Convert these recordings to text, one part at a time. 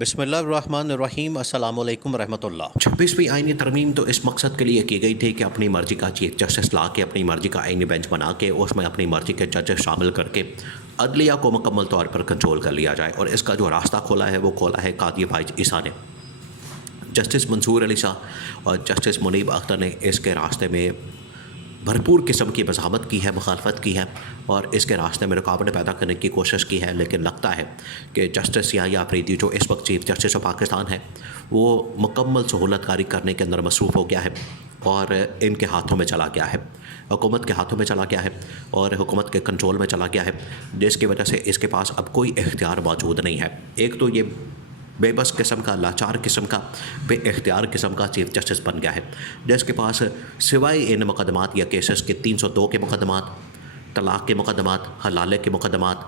بسم اللہ الرحمن الرحیم، السلام علیکم ورحمۃ اللہ۔ 26ویں آئینی ترمیم تو اس مقصد کے لیے کی گئی تھی کہ اپنی مرضی کا چیف جسٹس لا کے اپنی مرضی کا آئینی بینچ بنا کے اس میں اپنی مرضی کے ججز شامل کر کے عدلیہ کو مکمل طور پر کنٹرول کر لیا جائے، اور اس کا جو راستہ کھولا ہے وہ کھولا ہے قاضی فائز عیسیٰ نے۔ جسٹس منصور علی شاہ اور جسٹس منیب اختر نے اس کے راستے میں بھرپور قسم کی مزاحمت کی ہے، مخالفت کی ہے، اور اس کے راستے میں رکاوٹ پیدا کرنے کی کوشش کی ہے، لیکن لگتا ہے کہ جسٹس یحییٰ آفریدی جو اس وقت چیف جسٹس آف پاکستان ہے وہ مکمل سہولت کاری کرنے کے اندر مصروف ہو گیا ہے اور ان کے ہاتھوں میں چلا گیا ہے، حکومت کے ہاتھوں میں چلا گیا ہے اور حکومت کے کنٹرول میں چلا گیا ہے، جس کی وجہ سے اس کے پاس اب کوئی اختیار موجود نہیں ہے۔ ایک تو یہ بے بس قسم کا، لاچار قسم کا، بے اختیار قسم کا چیف جسٹس بن گیا ہے، جس کے پاس سوائے ان مقدمات یا کیسز کے 302 کے مقدمات، طلاق کے مقدمات، حلالے کے مقدمات،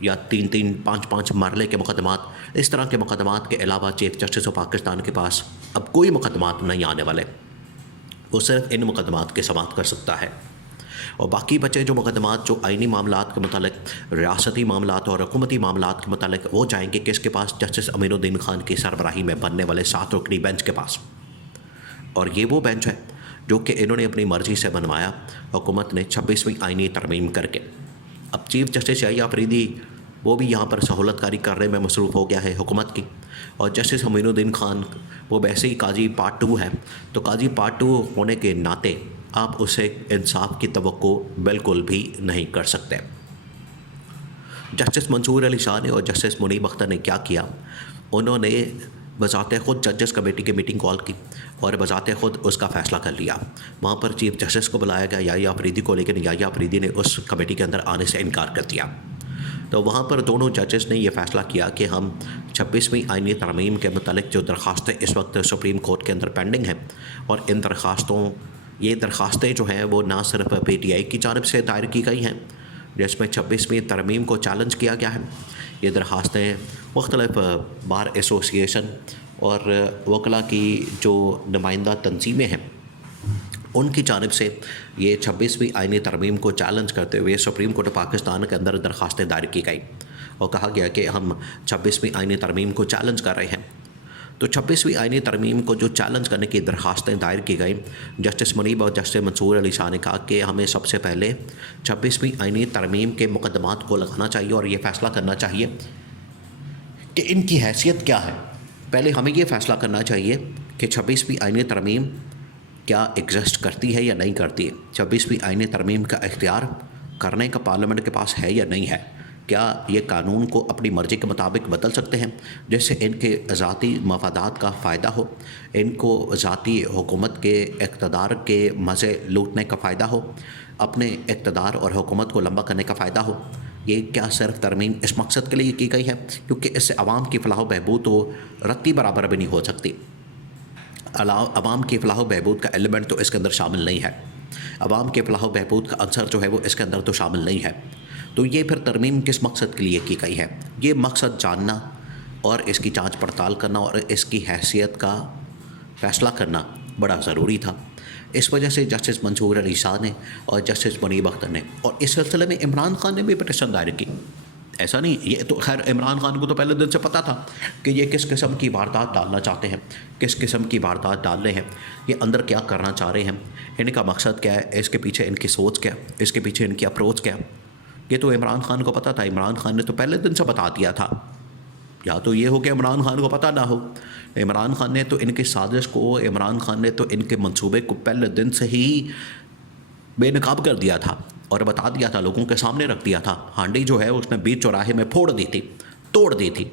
یا 3 5 مرلے کے مقدمات، اس طرح کے مقدمات کے علاوہ چیف جسٹس آف پاکستان کے پاس اب کوئی مقدمات نہیں آنے والے۔ وہ صرف ان مقدمات کی سماعت کر سکتا ہے، اور باقی بچے جو مقدمات جو آئینی معاملات کے متعلق، ریاستی معاملات اور حکومتی معاملات کے متعلق، وہ جائیں گے کس کے پاس؟ جسٹس امین الدین خان کی سربراہی میں بننے والے 7 رکنی بینچ کے پاس، اور یہ وہ بینچ ہے جو کہ انہوں نے اپنی مرضی سے بنوایا حکومت نے 26ویں آئینی ترمیم کر کے۔ اب چیف جسٹس یحییٰ آفریدی وہ بھی یہاں پر سہولت کاری کرنے میں مصروف ہو گیا ہے حکومت کی، اور جسٹس امین الدین خان وہ ویسے ہی قاضی پارٹ 2 ہے، تو قاضی پارٹ 2 ہونے کے ناطے آپ اسے انصاف کی توقع بالکل بھی نہیں کر سکتے۔ جسٹس منصور علی شاہ نے اور جسٹس منیب اختر نے کیا کیا؟ انہوں نے بذات خود ججز کمیٹی کی میٹنگ کال کی اور بذات خود اس کا فیصلہ کر لیا۔ وہاں پر چیف جسٹس کو بلایا گیا یحییٰ آفریدی کو، لیکن یحییٰ آفریدی نے اس کمیٹی کے اندر آنے سے انکار کر دیا۔ تو وہاں پر دونوں ججز نے یہ فیصلہ کیا کہ ہم 26ویں آئینی ترمیم کے متعلق جو درخواستیں اس وقت سپریم کورٹ کے اندر پینڈنگ ہیں، اور ان یہ درخواستیں جو ہیں وہ نہ صرف پی ٹی آئی کی جانب سے دائر کی گئی ہیں جس میں 26ویں ترمیم کو چیلنج کیا گیا ہے، یہ درخواستیں مختلف بار ایسوسیشن اور وکلاء کی جو نمائندہ تنظیمیں ہیں ان کی جانب سے یہ 26ویں آئینی ترمیم کو چیلنج کرتے ہوئے سپریم کورٹ پاکستان کے اندر درخواستیں دائر کی گئی، اور کہا گیا کہ ہم 26ویں آئینی ترمیم کو چیلنج کر رہے ہیں۔ تو 26ویں آئینی ترمیم کو جو چیلنج کرنے کی درخواستیں دائر کی گئیں، جسٹس منیب اور جسٹس منصور علی شاہ نے کہا کہ ہمیں سب سے پہلے 26ویں آئینی ترمیم کے مقدمات کو لگانا چاہیے اور یہ فیصلہ کرنا چاہیے کہ ان کی حیثیت کیا ہے۔ پہلے ہمیں یہ فیصلہ کرنا چاہیے کہ 26ویں آئینی ترمیم کیا ایگزسٹ کرتی ہے یا نہیں کرتی ہے، 26ویں آئینی ترمیم کا اختیار کرنے کا پارلیمنٹ کے پاس ہے یا نہیں ہے، کیا یہ قانون کو اپنی مرضی کے مطابق بدل سکتے ہیں جس سے ان کے ذاتی مفادات کا فائدہ ہو، ان کو ذاتی حکومت کے اقتدار کے مزے لوٹنے کا فائدہ ہو، اپنے اقتدار اور حکومت کو لمبا کرنے کا فائدہ ہو؟ یہ کیا صرف ترمیم اس مقصد کے لیے کی گئی ہے؟ کیونکہ اس سے عوام کی فلاح و بہبود تو رتی برابر بھی نہیں ہو سکتی۔ عوام کی فلاح و بہبود کا ایلیمنٹ تو اس کے اندر شامل نہیں ہے، عوام کے فلاح و بہبود کا عنصر جو ہے وہ اس کے اندر تو شامل نہیں ہے، تو یہ پھر ترمیم کس مقصد کے لیے کی گئی ہے؟ یہ مقصد جاننا اور اس کی جانچ پڑتال کرنا اور اس کی حیثیت کا فیصلہ کرنا بڑا ضروری تھا۔ اس وجہ سے جسٹس منصور علی شاہ نے اور جسٹس منیب اختر نے، اور اس سلسلے میں عمران خان نے بھی پٹیشن دائر کی۔ ایسا نہیں، یہ تو خیر عمران خان کو تو پہلے دن سے پتہ تھا کہ یہ کس قسم کی واردات ڈالنا چاہتے ہیں، کس قسم کی واردات ڈال رہے ہیں، یہ اندر کیا کرنا چاہ رہے ہیں، ان کا مقصد کیا ہے، اس کے پیچھے ان کی سوچ کیا ہے، اس کے پیچھے ان کی اپروچ کیا ہے، یہ تو عمران خان کو پتہ تھا۔ عمران خان نے تو پہلے دن سے بتا دیا تھا۔ یا تو یہ ہو کہ عمران خان کو پتہ نہ ہو، عمران خان نے تو ان کی سازش کو، عمران خان نے تو ان کے منصوبے کو پہلے دن سے ہی بے نقاب کر دیا تھا اور بتا دیا تھا، لوگوں کے سامنے رکھ دیا تھا۔ ہانڈی جو ہے اس نے بیچ چوراہے میں پھوڑ دی تھی، توڑ دی تھی،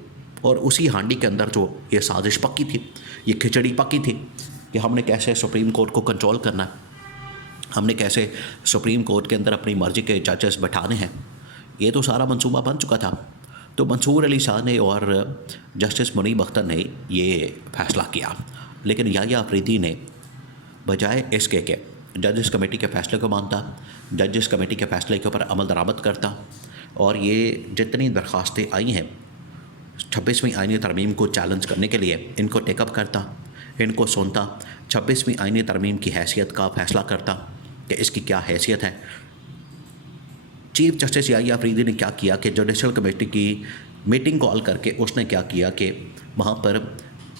اور اسی ہانڈی کے اندر جو یہ سازش پکی تھی، یہ کھچڑی پکی تھی کہ ہم نے کیسے سپریم کورٹ کو کنٹرول کرنا ہے، ہم نے کیسے سپریم کورٹ کے اندر اپنی مرضی کے ججز بٹھانے ہیں، یہ تو سارا منصوبہ بن چکا تھا۔ تو منصور علی شاہ نے اور جسٹس منیب اختر نے یہ فیصلہ کیا، لیکن یحییٰ آفریدی نے بجائے اس کے کہ ججز کمیٹی کے فیصلے کو مانتا، ججز کمیٹی کے فیصلے کے اوپر عمل درآمد کرتا، اور یہ جتنی درخواستیں آئی ہیں 26ویں آئینی ترمیم کو چیلنج کرنے کے لیے، ان کو ٹیک اپ کرتا، ان کو سنتا، 26ویں آئینی ترمیم کی حیثیت کا فیصلہ کرتا کہ اس کی کیا حیثیت ہے۔ چیف جسٹس یحییٰ آفریدی نے کیا کیا کہ جوڈیشل کمیٹی کی میٹنگ کال کر کے اس نے کیا کیا کہ وہاں پر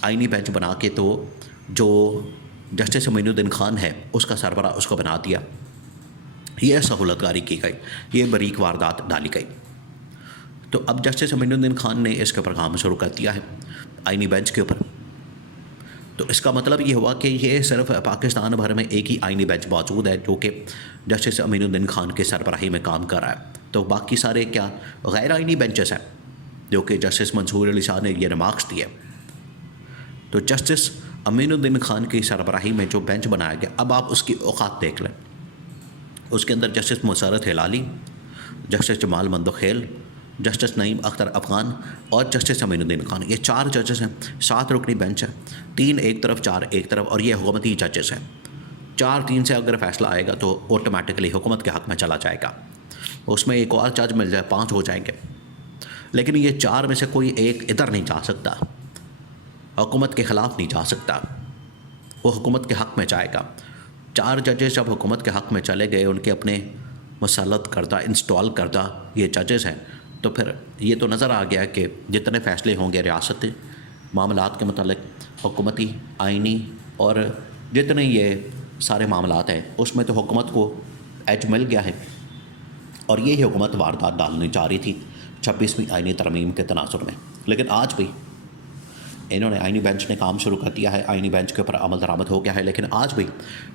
آئینی بینچ بنا کے تو جو جسٹس معین الدین خان ہے اس کا سربراہ اس کو بنا دیا. یہ سہولت کاری کی گئی, یہ بریک واردات ڈالی گئی. تو اب جسٹس معین الدین خان نے اس کے اوپر کام شروع کر دیا ہے آئینی بینچ کے اوپر. تو اس کا مطلب یہ ہوا کہ یہ صرف پاکستان بھر میں ایک ہی آئینی بینچ موجود ہے جو کہ جسٹس معین الدین خان کے سربراہی میں کام کر رہا ہے. تو باقی سارے کیا غیر آئینی بینچز ہیں جو کہ جسٹس منصور علی شاہ نے یہ ریمارکس دیے. تو جسٹس معین الدین خان کی سربراہی میں جو بینچ بنایا گیا, اب آپ اس کی اوقات دیکھ لیں. اس کے اندر جسٹس مسرت ہلالی, جسٹس جمال مندوخیل, جسٹس نعیم اختر افغان اور جسٹس معین الدین خان, یہ 4 ججز ہیں. 7 رکنی بینچ ہے, 3 ایک طرف 4 ایک طرف, اور یہ حکومتی ججز ہیں. 4-3 سے اگر فیصلہ آئے گا تو آٹومیٹکلی حکومت کے حق میں چلا جائے گا. اس میں ایک اور جج مل جائے 5 ہو جائیں گے. لیکن یہ 4 میں سے کوئی ایک ادھر نہیں جا سکتا, حکومت کے خلاف نہیں جا سکتا, وہ حکومت کے حق میں جائے گا. 4 ججز جب حکومت کے حق میں چلے گئے, ان کے اپنے مسلط کردہ انسٹال کردہ یہ ججز ہیں, تو پھر یہ تو نظر آ گیا کہ جتنے فیصلے ہوں گے ریاستی معاملات کے متعلق, حکومتی, آئینی اور جتنے یہ سارے معاملات ہیں, اس میں تو حکومت کو ایج مل گیا ہے. اور یہی حکومت واردات ڈالنے جا رہی تھی 26ویں آئینی ترمیم کے تناظر میں. لیکن آج بھی انہوں نے آئینی بینچ نے کام شروع کر دیا ہے, آئینی بینچ کے اوپر عمل درآمد ہو گیا ہے. لیکن آج بھی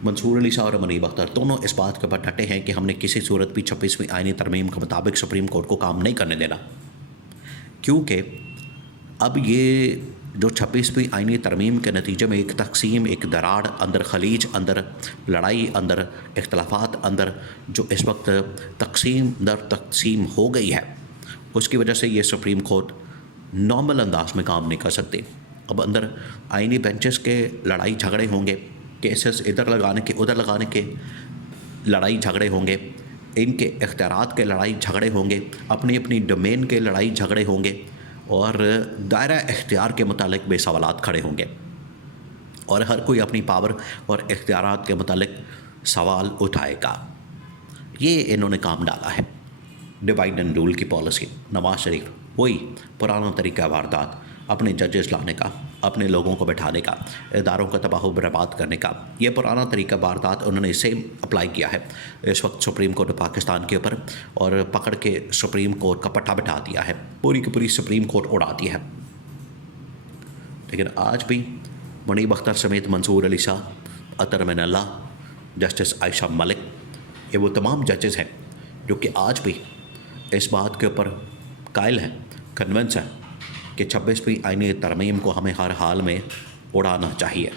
منصور علی شاہ اور منیب اختر دونوں اس بات کے اوپر ڈٹے ہیں کہ ہم نے کسی صورت بھی 26ویں آئینی ترمیم کے مطابق سپریم کورٹ کو کام نہیں کرنے دینا, کیونکہ اب یہ جو 26ویں آئینی ترمیم کے نتیجے میں ایک تقسیم, ایک دراڑ اندر خلیج, اندر لڑائی, اندر اختلافات, اندر جو اس وقت تقسیم در تقسیم ہو گئی ہے, اس کی وجہ سے یہ سپریم کورٹ نارمل انداز میں کام نہیں کر سکتی. اب اندر آئینی بینچز کے لڑائی جھگڑے ہوں گے, کیسز ادھر لگانے کے ادھر لگانے کے لڑائی جھگڑے ہوں گے, ان کے اختیارات کے لڑائی جھگڑے ہوں گے, اپنی اپنی ڈومین کے لڑائی جھگڑے ہوں گے, اور دائرہ اختیار کے متعلق بے سوالات کھڑے ہوں گے, اور ہر کوئی اپنی پاور اور اختیارات کے متعلق سوال اٹھائے گا. یہ انہوں نے کام ڈالا ہے ڈیوائڈ اینڈ رول کی پالیسی. نواز شریف وہی پرانا طریقہ واردات, اپنے ججز لانے کا, اپنے لوگوں کو بٹھانے کا, اداروں کا تباہ و برباد کرنے کا, یہ پرانا طریقہ واردات انہوں نے سیم اپلائی کیا ہے اس وقت سپریم کورٹ پاکستان کے اوپر, اور پکڑ کے سپریم کورٹ کا پٹھا بٹھا دیا ہے, پوری کی پوری سپریم کورٹ اڑا دی ہے. لیکن آج بھی منیب اختر سمیت منصور علی شاہ, اطہر من اللہ, جسٹس عائشہ ملک, یہ وہ تمام ججز ہیں جو کہ آج بھی اس بات کے اوپر قائل ہیں, کنونس ہیں کہ 26ویں آئینی ترمیم کو ہمیں ہر حال میں اڑانا چاہیے.